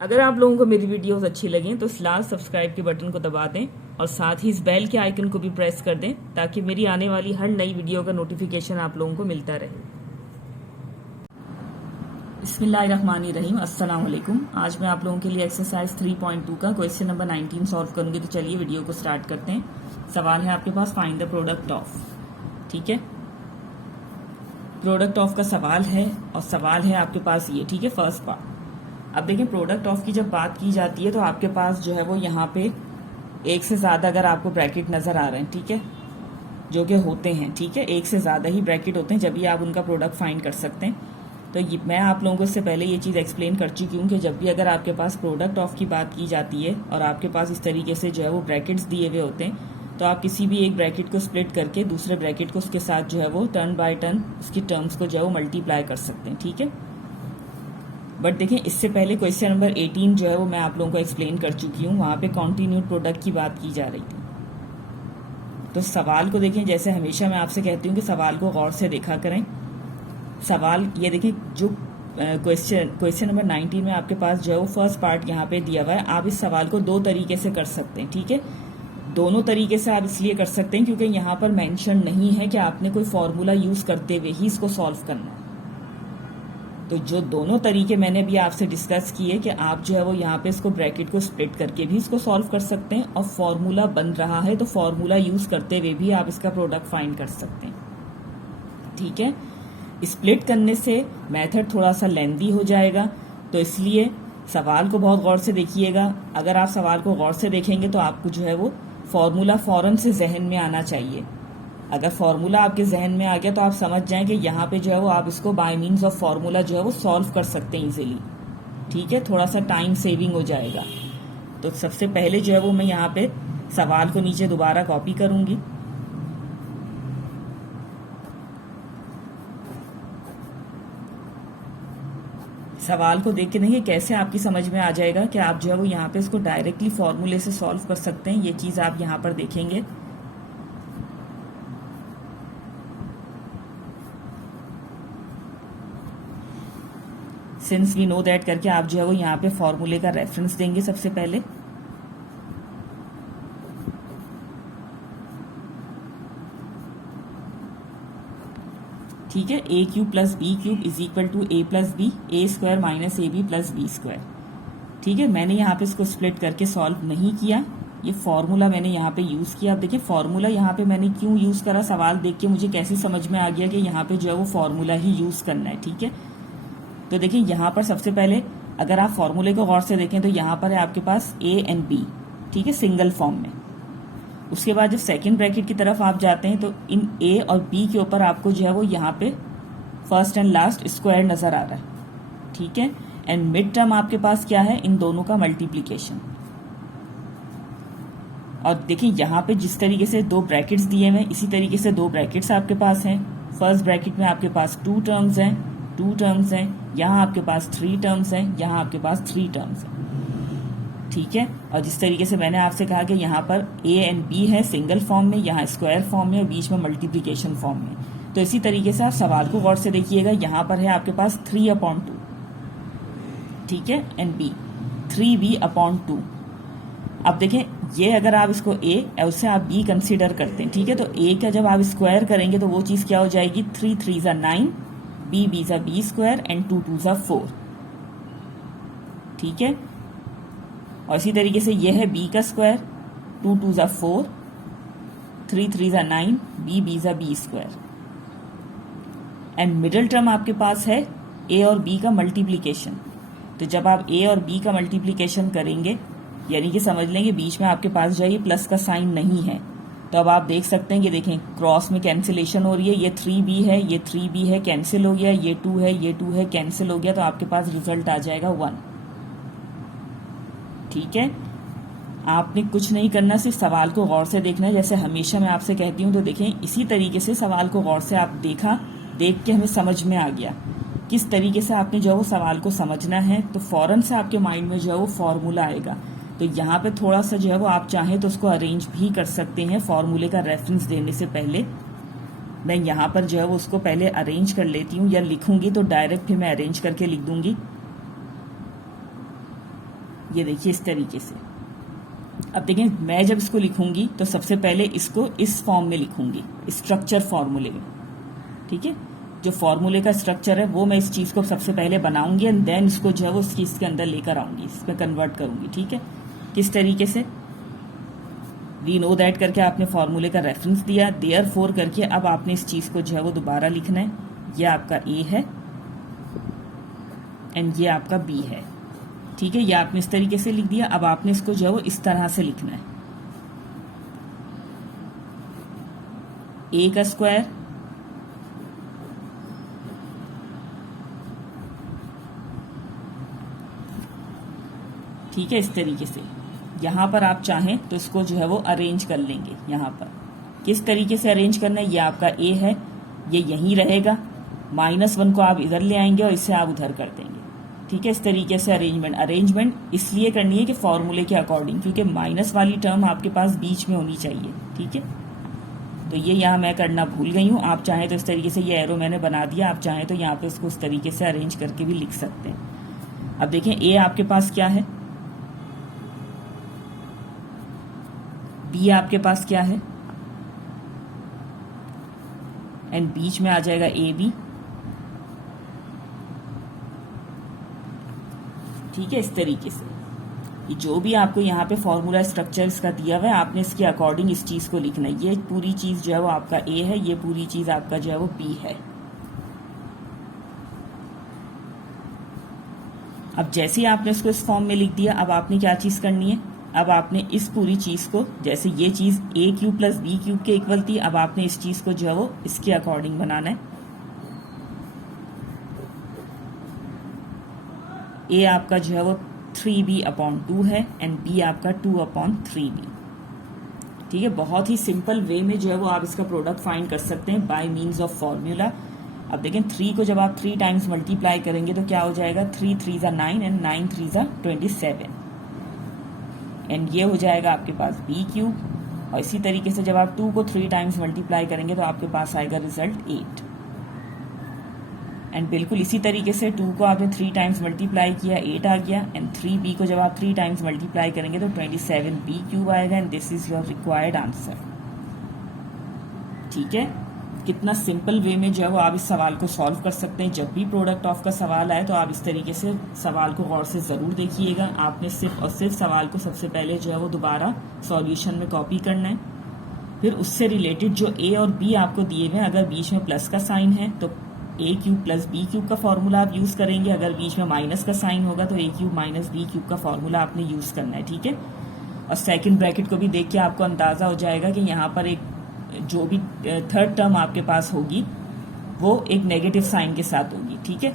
अगर आप लोगों को मेरी वीडियोस अच्छी लगें तो इस लाल सब्सक्राइब के बटन को दबा दें और साथ ही इस बेल के आइकन को भी प्रेस कर दें ताकि मेरी आने वाली हर नई वीडियो का नोटिफिकेशन आप लोगों को मिलता रहे। बिस्मिल्लाहिर्रहमानिर्रहीम, अस्सलाम वालेकुम। आज मैं आप लोगों के लिए एक्सरसाइज 3.2 का क्वेश्चन नंबर 19 सॉल्व करूंगी। तो चलिए वीडियो को स्टार्ट करते हैं। सवाल है आपके पास फाइंड द प्रोडक्ट ऑफ। ठीक है, प्रोडक्ट ऑफ का सवाल है और सवाल है आपके पास ये। ठीक है, फर्स्ट पार्ट। अब देखिए, प्रोडक्ट ऑफ की जब बात की जाती है तो आपके पास जो है वो यहाँ पे एक से ज्यादा अगर आपको ब्रैकेट नजर आ रहे हैं, ठीक है, जो कि होते हैं, ठीक है, एक से ज्यादा ही ब्रैकेट होते हैं, जब भी आप उनका प्रोडक्ट फाइंड कर सकते हैं। तो मैं आप लोगों को इससे पहले ये चीज एक्सप्लेन कर चुकी हूँ कि जब भी अगर आपके पास प्रोडक्ट ऑफ की बात की जाती है और आपके पास इस तरीके से जो है वो ब्रैकेट्स दिए हुए होते हैं, तो आप किसी भी एक ब्रैकेट को स्प्लिट करके दूसरे ब्रैकेट को उसके साथ जो है वो टर्न बाय टर्न उसकी टर्म्स को जो है वो मल्टीप्लाई कर सकते हैं। ठीक है, बट देखें, इससे पहले क्वेश्चन नंबर 18 जो है वो मैं आप लोगों को एक्सप्लेन कर चुकी हूँ। वहां पे कॉन्टिन्यूड प्रोडक्ट की बात की जा रही थी। तो सवाल को देखें, जैसे हमेशा मैं आपसे कहती हूँ कि सवाल को गौर से देखा करें। सवाल ये देखें, जो क्वेश्चन नंबर 19 में आपके पास जो है वो फर्स्ट पार्ट यहाँ पे दिया हुआ है। आप इस सवाल को दो तरीके से कर सकते हैं। ठीक है, दोनों तरीके से आप इसलिए कर सकते हैं क्योंकि यहाँ पर मेंशन नहीं है कि आपने कोई फॉर्मूला यूज करते हुए ही इसको सॉल्व करना है। तो जो दोनों तरीके मैंने भी आपसे डिस्कस किए कि आप जो है वो यहाँ पे इसको ब्रैकेट को स्प्लिट करके भी इसको सॉल्व कर सकते हैं और फॉर्मूला बन रहा है तो फॉर्मूला यूज करते हुए भी आप इसका प्रोडक्ट फाइंड कर सकते हैं। ठीक है, स्प्लिट करने से मेथड थोड़ा सा लेंदी हो जाएगा, तो इसलिए सवाल को बहुत गौर से देखिएगा। अगर आप सवाल को गौर से देखेंगे तो आपको जो है वो फॉर्मूला फौरन से जहन में आना चाहिए। अगर फॉर्मूला आपके जहन में आ गया तो आप समझ जाएं कि यहाँ पे जो है वो आप इसको बाय मीन्स ऑफ फॉर्मूला जो है वो सॉल्व कर सकते हैं इजीली। ठीक है, थोड़ा सा टाइम सेविंग हो जाएगा। तो सबसे पहले जो है वो मैं यहाँ पे सवाल को नीचे दोबारा कॉपी करूंगी। सवाल को देख के देखिए कैसे आपकी समझ में आ जाएगा कि आप जो है वो यहाँ पे इसको डायरेक्टली फॉर्मूले से सॉल्व कर सकते हैं। ये चीज आप यहाँ पर देखेंगे। सिंस वी नो दैट करके आप जो है वो यहाँ पे फॉर्मूले का रेफरेंस देंगे सबसे पहले। ठीक है, A cube plus B cube is equal to A plus B, A square minus A B plus B square. ठीक है, मैंने यहाँ पे इसको स्प्लिट करके सॉल्व नहीं किया, ये फॉर्मूला मैंने यहाँ पे यूज किया। अब देखिए फॉर्मूला यहाँ पे मैंने क्यों यूज करा, सवाल देख के मुझे कैसे समझ में आ गया कि यहाँ पे जो है वो फॉर्मूला ही यूज करना है। ठीक है, तो देखिए यहाँ पर सबसे पहले अगर आप फॉर्मूले को गौर से देखें तो यहाँ पर है आपके पास ए एंड बी, ठीक है, सिंगल फॉर्म में। उसके बाद जब सेकंड ब्रैकेट की तरफ आप जाते हैं तो इन ए और बी के ऊपर आपको जो है वो यहाँ पे फर्स्ट एंड लास्ट स्क्वायर नजर आ रहा है। ठीक है, एंड मिड टर्म आपके पास क्या है, इन दोनों का मल्टीप्लीकेशन। और देखिए यहाँ पे जिस तरीके से दो ब्रैकेट्स दिए हुए इसी तरीके से दो ब्रैकेट्स आपके पास हैं। फर्स्ट ब्रैकेट में आपके पास 2 टर्म्स हैं, 2 टर्म्स हैं, यहाँ आपके पास 3 टर्म्स हैं, यहाँ आपके पास 3 टर्म्स हैं। ठीक है, और जिस तरीके से मैंने आपसे कहा कि यहाँ पर ए एंड बी है सिंगल फॉर्म में, यहाँ स्क्वायर फॉर्म में और बीच में मल्टीप्लीकेशन फॉर्म में। तो इसी तरीके से आप सवाल को गौर से देखिएगा। यहाँ पर है आपके पास 3/2, ठीक है, एंड बी 3b/2। अब देखें, ये अगर आप इसको ए और उससे आप बी कंसीडर करते हैं, ठीक है, तो ए का जब आप स्क्वायर करेंगे तो वो चीज क्या हो जाएगी, 3 3 9, b b b square and 2 2 4। ठीक है, और इसी तरीके से यह है b का square, 2 2 4, 3 3 9, b b b square. And middle term आपके पास है a और b का मल्टीप्लीकेशन। तो जब आप a और b का मल्टीप्लीकेशन करेंगे, यानी कि समझ लेंगे बीच में आपके पास जो है ये प्लस का साइन नहीं है, तो अब आप देख सकते हैं कि देखें क्रॉस में कैंसिलेशन हो रही है। ये 3b है, ये 3b है, कैंसिल हो गया, ये 2 है, ये 2 है, कैंसिल हो गया, तो आपके पास रिजल्ट आ जाएगा 1। ठीक है, आपने कुछ नहीं करना, सिर्फ सवाल को गौर से देखना है। जैसे हमेशा मैं आपसे कहती हूँ, तो देखें इसी तरीके से सवाल को गौर से आप देखा, देख के हमें समझ में आ गया किस तरीके से आपने जो है वो सवाल को समझना है, तो फौरन से आपके माइंड में जो है वो फॉर्मूला आएगा। तो यहाँ पे थोड़ा सा जो है वो आप चाहें तो उसको अरेंज भी कर सकते हैं फॉर्मूले का रेफरेंस देने से पहले। मैं यहाँ पर जो है वो उसको पहले अरेंज कर लेती हूँ, या लिखूंगी तो डायरेक्ट फिर मैं अरेंज करके लिख दूंगी। ये देखिए इस तरीके से। अब देखें मैं जब इसको लिखूंगी तो सबसे पहले इसको इस फॉर्म में लिखूंगी, स्ट्रक्चर फॉर्मूले में, ठीक है। जो फॉर्मूले का स्ट्रक्चर है वो मैं इस चीज़ को सबसे पहले बनाऊंगी एंड देन इसको जो है वो इस चीज़ के अंदर लेकर आऊंगी, इसमें कन्वर्ट करूंगी, ठीक है। किस तरीके से, वी नो दैट करके आपने फॉर्मूले का रेफरेंस दिया, देयरफॉर करके अब आपने इस चीज़ को जो है वो दोबारा लिखना है। ये आपका ए है एंड ये आपका बी है, ठीक है। ये आपने इस तरीके से लिख दिया। अब आपने इसको जो है वो इस तरह से लिखना है, ए का स्क्वायर ठीक है, इस तरीके से। यहां पर आप चाहें तो इसको जो है वो अरेंज कर लेंगे। यहां पर किस तरीके से अरेंज करना है, ये आपका ए है, ये यहीं रहेगा, -1 को आप इधर ले आएंगे और इसे आप उधर कर देंगे, ठीक है। इस तरीके से अरेंजमेंट इसलिए करनी है कि फॉर्मूले के अकॉर्डिंग, क्योंकि माइनस वाली टर्म आपके पास बीच में होनी चाहिए, ठीक है। तो ये यहाँ मैं करना भूल गई हूँ। आप चाहें तो इस तरीके से, ये एरो मैंने बना दिया, आप चाहें तो यहाँ पे उसको उस तरीके से अरेंज करके भी लिख सकते हैं। अब देखें ए आपके पास क्या है, बी आपके पास क्या है, एंड बीच में आ जाएगा ए बी, ठीक है। इस तरीके से ये जो भी आपको यहाँ पे फॉर्मूला स्ट्रक्चर इसका दिया हुआ है, आपने इसके अकॉर्डिंग इस चीज को लिखना है। ये पूरी चीज जो है वो आपका ए है, ये पूरी चीज आपका जो है वो बी है। अब जैसे ही आपने इसको इस फॉर्म में लिख दिया, अब आपने क्या चीज करनी है, अब आपने इस पूरी चीज को, जैसे ये चीज ए क्यूब प्लस बी क्यूब के इक्वल थी, अब आपने इस चीज को जो है वो इसके अकॉर्डिंग बनाना है। ए आपका जो है वो 3b/2 है एंड बी आपका 2/3b, ठीक है। बहुत ही सिंपल वे में जो है वो आप इसका प्रोडक्ट फाइंड कर सकते हैं बाय मीन्स ऑफ फॉर्मूला। अब देखें 3 को जब आप 3 टाइम्स मल्टीप्लाई करेंगे तो क्या हो जाएगा, 3 3 ज़ा 9 एंड 9 3 ज़ा 27 एंड ये हो जाएगा आपके पास बी क्यूब। और इसी तरीके से जब आप 2 को 3 टाइम्स मल्टीप्लाई करेंगे तो आपके पास आएगा रिजल्ट 8 एंड बिल्कुल इसी तरीके से 2 को आपने 3 टाइम्स मल्टीप्लाई किया, 8 आ गया एंड 3b को जब आप 3 टाइम्स मल्टीप्लाई करेंगे तो 27b क्यूब आएगा and this is your required answer, ठीक है। कितना सिंपल वे में जो है वो आप इस सवाल को सॉल्व कर सकते हैं। जब भी प्रोडक्ट ऑफ का सवाल आए तो आप इस तरीके से सवाल को गौर से ज़रूर देखिएगा। आपने सिर्फ और सिर्फ सवाल को सबसे पहले जो है वो दोबारा सॉल्यूशन में कॉपी करना है, फिर उससे रिलेटेड जो ए और बी आपको दिए हुए हैं, अगर बीच में प्लस का साइन है तो ए क्यूब प्लस बी क्यूब का फॉर्मूला आप यूज़ करेंगे, अगर बीच में माइनस का साइन होगा तो ए क्यूब माइनस बी क्यूब का फॉर्मूला आपने यूज़ करना है, ठीक है। और सेकंड ब्रैकेट को भी देख के आपको अंदाज़ा हो जाएगा कि यहाँ पर एक जो भी थर्ड टर्म आपके पास होगी वो एक नेगेटिव साइन के साथ होगी, ठीक है।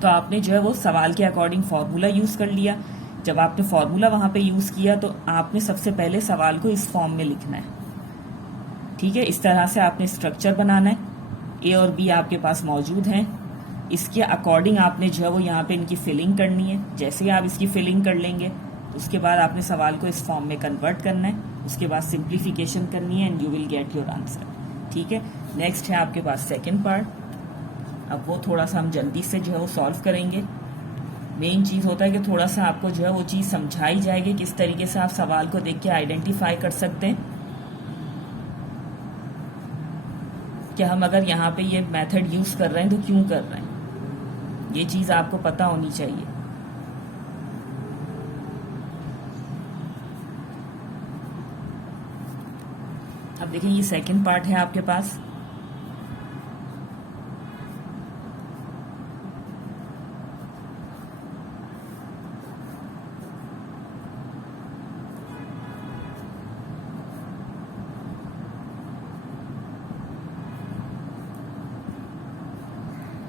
तो आपने जो है वो सवाल के अकॉर्डिंग फॉर्मूला यूज़ कर लिया। जब आपने फॉर्मूला वहाँ पे यूज़ किया तो आपने सबसे पहले सवाल को इस फॉर्म में लिखना है, ठीक है। इस तरह से आपने स्ट्रक्चर बनाना है। ए और बी आपके पास मौजूद हैं, इसके अकॉर्डिंग आपने जो है वो यहाँ पे इनकी फिलिंग करनी है। जैसे ही आप इसकी फिलिंग कर लेंगे उसके बाद आपने सवाल को इस फॉर्म में कन्वर्ट करना है, उसके बाद सिंप्लीफिकेशन करनी है and you will get your answer, ठीक है। नेक्स्ट है आपके पास सेकेंड पार्ट। अब वो थोड़ा सा हम जल्दी से जो है वो सॉल्व करेंगे। मेन चीज़ होता है कि थोड़ा सा आपको जो है वो चीज़ समझाई जाएगी, किस तरीके से आप सवाल को देख के आइडेंटिफाई कर सकते हैं कि हम अगर यहाँ पे ये मेथड यूज़ कर रहे हैं तो क्यों कर रहे हैं, ये चीज़ आपको पता होनी चाहिए। अब देखिए ये सेकंड पार्ट है आपके पास।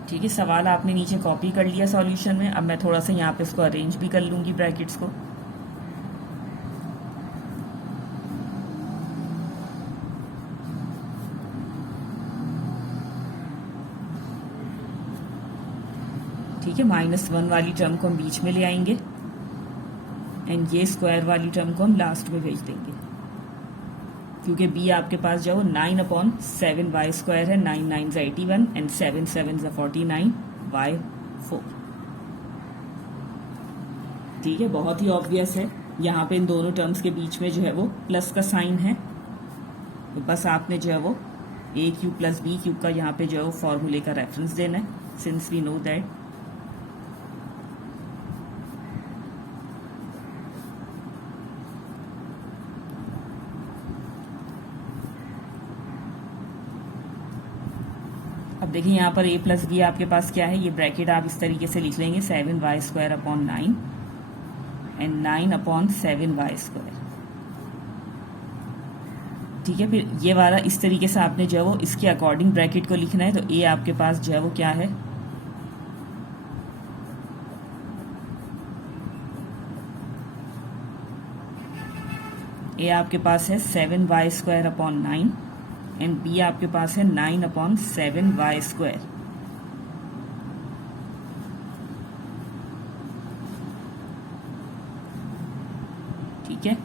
ठीक है, सवाल आपने नीचे कॉपी कर लिया सॉल्यूशन में। अब मैं थोड़ा सा यहाँ पे इसको अरेंज भी कर लूंगी ब्रैकेट्स को। ठीक है, -1 वाली टर्म को हम बीच में ले आएंगे एंड ये स्क्वायर वाली टर्म को हम लास्ट में भेज देंगे, क्योंकि b आपके पास जो 9/7y² है। 9 9 81 एंड 7 7 49 y4। ठीक है, बहुत ही ऑब्वियस है। यहाँ पे इन दोनों टर्म्स के बीच में जो है वो प्लस का साइन है, तो बस आपने जो है वो ए क्यूब प्लस बी क्यूब का यहाँ पे जो है वो फॉर्मूले का रेफरेंस देना है, सिंस वी नो दैट अब देखिए यहाँ पर a प्लस बी आपके पास क्या है, ये ब्रैकेट आप इस तरीके से लिख लेंगे 7y² upon 9 and 9 upon 7y²। ठीक है, फिर ये वाला इस तरीके से आपने जो है वो इसके अकॉर्डिंग ब्रैकेट को लिखना है। तो a आपके पास जो है वो क्या है, a आपके पास है 7y² अपॉन 9 एंड b आपके पास है 9 अपॉन 7y²। ठीक है,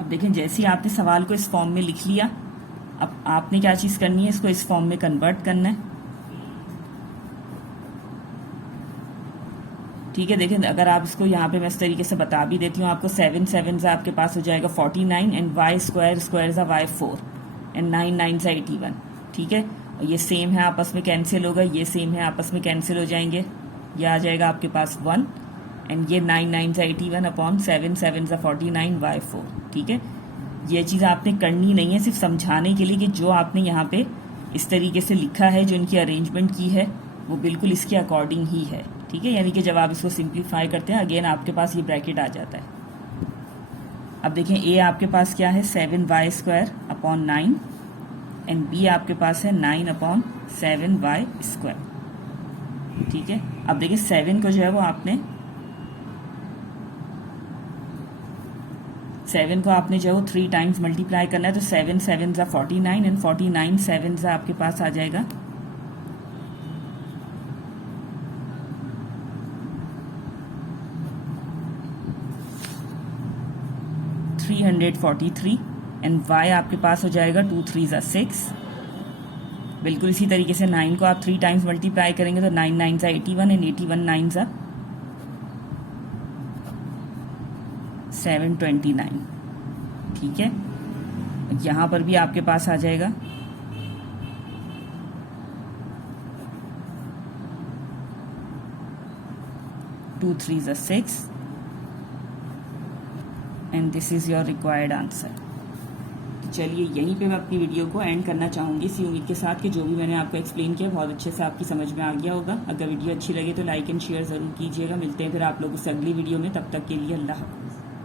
अब देखें जैसे ही आपने सवाल को इस फॉर्म में लिख लिया, अब आपने क्या चीज करनी है, इसको इस फॉर्म में कन्वर्ट करना है। ठीक है, देखें अगर आप इसको यहाँ पे मैं इस तरीके से बता भी देती हूँ आपको, 7 7 से आपके पास हो जाएगा 49 एंड y² स्क्वायर सा y4 एंड 9 9 सा 81। ठीक है, ये सेम है आपस में कैंसिल होगा, ये सेम है आपस में कैंसिल हो जाएंगे, ये आ जाएगा आपके पास 1 एंड ये 9 9 सा 81 अपॉन 7 7 सा 49 y4। ठीक है, ये चीज़ आपने करनी नहीं है, सिर्फ समझाने के लिए कि जो आपने यहाँ पे इस तरीके से लिखा है, जो इनकी अरेंजमेंट की है वो बिल्कुल इसके अकॉर्डिंग ही है। ठीक है, यानी कि जब आप इसको सिंप्लीफाई करते हैं अगेन आपके पास ये ब्रैकेट आ जाता है। अब देखें a आपके पास क्या है 7y² अपॉन 9 एंड b आपके पास है 9 अपॉन 7y²। ठीक है, अब देखिए 7 को जो है वो आपने 7 को आपने जो है वो 3 टाइम्स मल्टीप्लाई करना है, तो 7 7 सा 49 एंड 49 7 सा आपके पास आ जाएगा 343 एंड y आपके पास हो जाएगा 2 3 सा 6। बिल्कुल इसी तरीके से 9 को आप 3 टाइम्स मल्टीप्लाई करेंगे तो 9 9 सा 81 एंड 81 9 सा 729। ठीक है, यहाँ पर भी आपके पास आ जाएगा 2 3 सा 6 and this is your required answer. चलिए यहीं पे मैं अपनी वीडियो को एंड करना चाहूँगी, इसी उम्मीद के साथ कि जो भी मैंने आपको एक्सप्लेन किया बहुत अच्छे से आपकी समझ में आ गया होगा। अगर वीडियो अच्छी लगे तो लाइक एंड शेयर ज़रूर कीजिएगा। मिलते हैं फिर आप लोगों से अगली वीडियो में, तब तक के लिए अल्लाह हाफ़िज़।